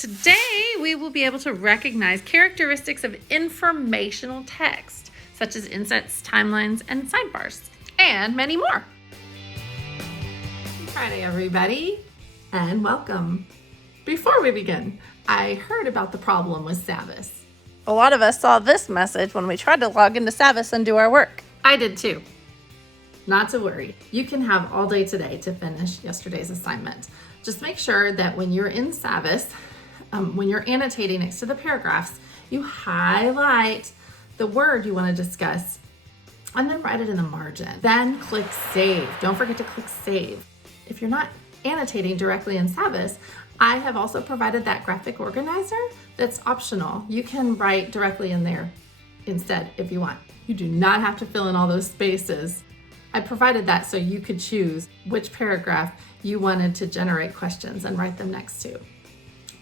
Today, we will be able to recognize characteristics of informational text, such as insets, timelines, and sidebars, and many more. Happy Friday, everybody, and welcome. Before we begin, I heard about the problem with Savvis. A lot of us saw this message when we tried to log into Savvis and do our work. I did too. Not to worry, you can have all day today to finish yesterday's assignment. Just make sure that when you're in Savvis, when you're annotating next to the paragraphs, you highlight the word you want to discuss and then write it in the margin. Then click save. Don't forget to click save. If you're not annotating directly in Savvis, I have also provided that graphic organizer that's optional. You can write directly in there instead if you want. You do not have to fill in all those spaces. I provided that so you could choose which paragraph you wanted to generate questions and write them next to.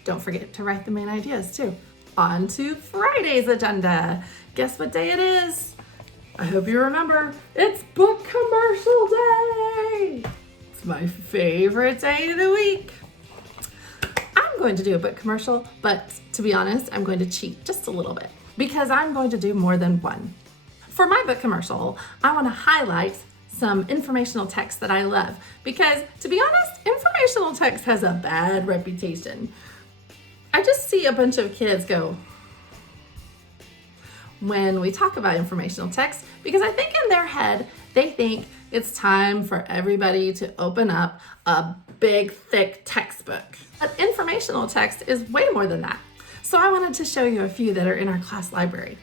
Don't forget to write the main ideas too. On to Friday's agenda. Guess what day it is? I hope you remember. It's book commercial day. It's my favorite day of the week. I'm going to do a book commercial, but to be honest, I'm going to cheat just a little bit because I'm going to do more than one. For my book commercial, I want to highlight some informational text that I love because, to be honest, informational text has a bad reputation. I just see a bunch of kids go when we talk about informational text because I think in their head, they think it's time for everybody to open up a big, thick textbook. But informational text is way more than that. So I wanted to show you a few that are in our class library.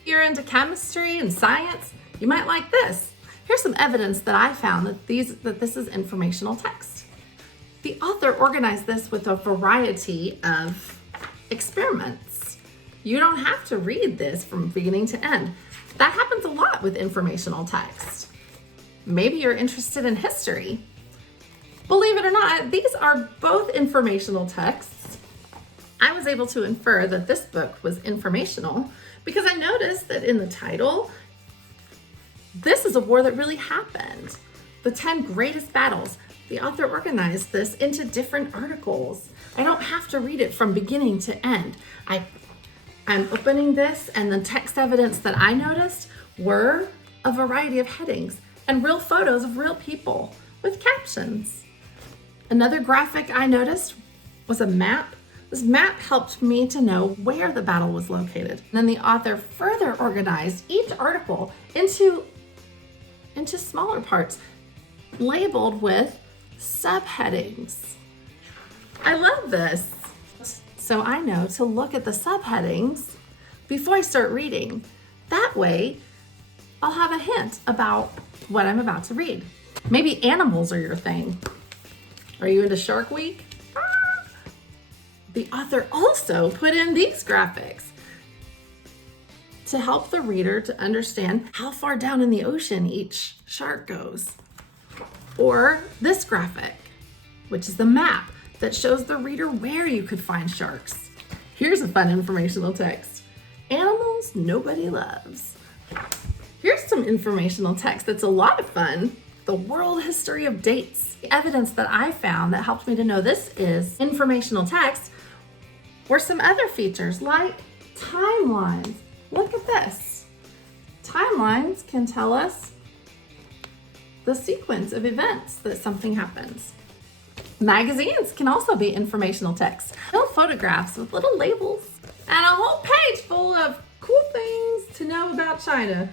If you're into chemistry and science, you might like this. Here's some evidence that I found that this is informational text. The author organized this with a variety of experiments. You don't have to read this from beginning to end. That happens a lot with informational text. Maybe you're interested in history. Believe it or not, these are both informational texts. I was able to infer that this book was informational because I noticed that in the title, this is a war that really happened. The 10 greatest battles. The author organized this into different articles. I don't have to read it from beginning to end. I'm opening this, and the text evidence that I noticed were a variety of headings and real photos of real people with captions. Another graphic I noticed was a map. This map helped me to know where the battle was located. And then the author further organized each article into smaller parts labeled with subheadings. I love this. So I know to look at the subheadings before I start reading. That way, I'll have a hint about what I'm about to read. Maybe animals are your thing. Are you into Shark Week? The author also put in these graphics to help the reader to understand how far down in the ocean each shark goes. Or this graphic, which is the map that shows the reader where you could find sharks. Here's a fun informational text. Animals nobody loves. Here's some informational text that's a lot of fun. The world history of dates. The evidence that I found that helped me to know this is informational text were some other features like timelines. Look at this. Timelines can tell us the sequence of events that something happens. Magazines can also be informational text. Little photographs with little labels and a whole page full of cool things to know about China.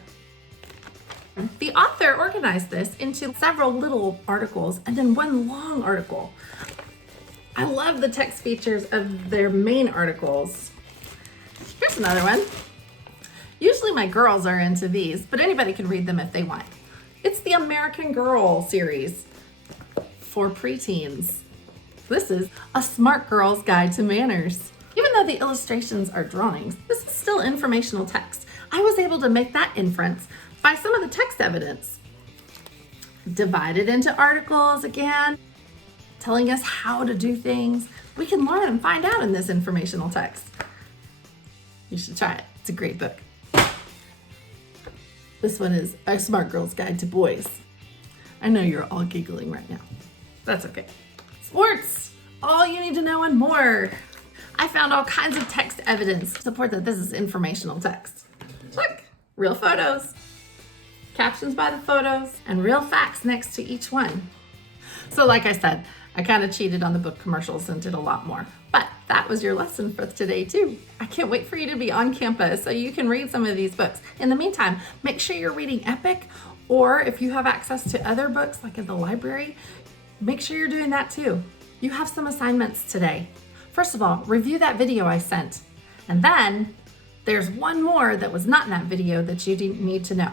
The author organized this into several little articles and then one long article. I love the text features of their main articles. Here's another one. Usually my girls are into these, but anybody can read them if they want. It's the American Girl series for preteens. This is A Smart Girl's Guide to Manners. Even though the illustrations are drawings, this is still informational text. I was able to make that inference by some of the text evidence. Divided into articles again, telling us how to do things. We can learn and find out in this informational text. You should try it. It's a great book. This one is A Smart Girl's Guide to Boys. I know you're all giggling right now. That's okay. Sports, all you need to know and more. I found all kinds of text evidence to support that this is informational text. Look, real photos, captions by the photos, and real facts next to each one. So like I said, I kind of cheated on the book commercials and did a lot more. But that was your lesson for today too. I can't wait for you to be on campus so you can read some of these books. In the meantime, make sure you're reading Epic, or if you have access to other books like at the library, make sure you're doing that too. You have some assignments today. First of all, review that video I sent. And then there's one more that was not in that video that you need to know.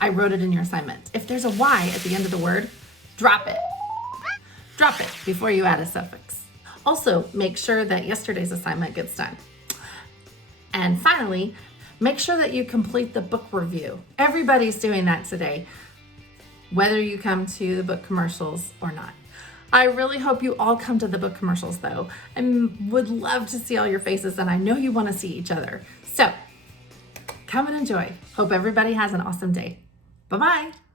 I wrote it in your assignment. If there's a Y at the end of the word, drop it. Drop it before you add a suffix. Also, make sure that yesterday's assignment gets done. And finally, make sure that you complete the book review. Everybody's doing that today, whether you come to the book commercials or not. I really hope you all come to the book commercials though, and would love to see all your faces, and I know you want to see each other. So come and enjoy. Hope everybody has an awesome day. Bye-bye.